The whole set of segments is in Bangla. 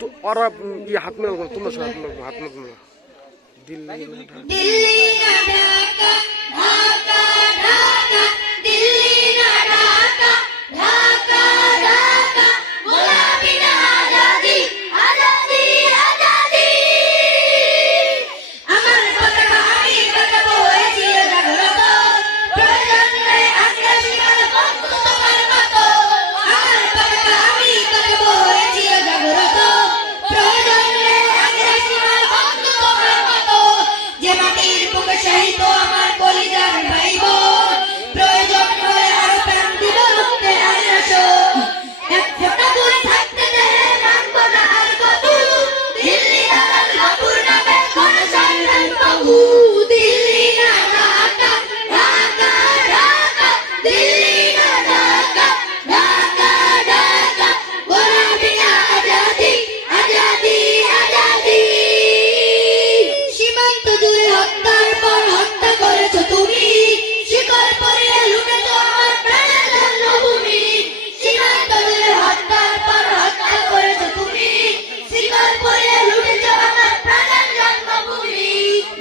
তো ওরা হাত মেল তোমার সাথে হাত মেল দিল্লি দিল্লি না ঢাকা, ঢাকা ঢাকা, দিল্লি না ঢাকা, ঢাকা ঢাকা, গোলামি না আজাদি, আজাদি আজাদি। আমার পতাকা আমি বাঁচাবো, এই চির জাগ্রত, প্রয়োজন নেই আগ্রাসীর বন্ধু তোমার মতো। আমার পতাকা আমি বাঁচাবো, এই চির জাগ্রত, প্রয়োজন নেই আগ্রাসীর বন্ধু তোমার মতো। যে মাটির বুকে শহীদ আমার কলিজার ভাই বোন, প্রয়োজন হলে আরো প্রাণ দিব রক্তের আগ্রাসন। এক ফোঁটা দূরে থাকতে দেহে নামবো না আর কবু, দিল্লি দালাল বাবুর নামে কোন সংগ্রাম তবু। দিল্লি না ঢাকা, ঢাকা ঢাকা, দিল্লি না ঢাকা, ঢাকা ঢাকা, গোলামি না আজাদি, আজাদি আজাদি। সীমান্ত জুড়ে হত্যার পর হত্যা করেছো তুমি, শিকল পরিয়ে লুটেছো আমার প্রাণের জন্মভূমি। সীমান্ত জুড়ে হত্যার পর হত্যা করেছো তুমি, শিকল পরিয়ে লুটেছো আমার প্রাণের জন্মভূমি।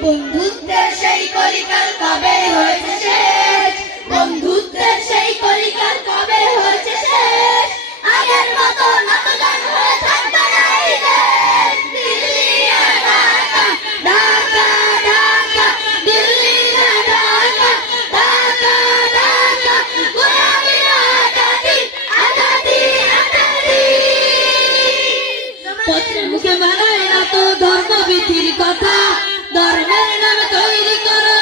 বন্ধুত্বের সেই কলিকাল কবে হয়েছে শেষ, বন্ধুত্বের সেই কলিকাল কবে হয়েছে শেষ। আগের মতো নতজান হয়ে থাকবে না এই দেশ। দিল্লি না ঢাকা, ঢাকা ঢাকা, দিল্লি না ঢাকা, ঢাকা ঢাকা, গোলামি না আজাদি, আজাদি আজাদি। পত্রের মুখে বানায় না তো ধর্মবিধির কথা, ধর্মের নামে তৈরি করো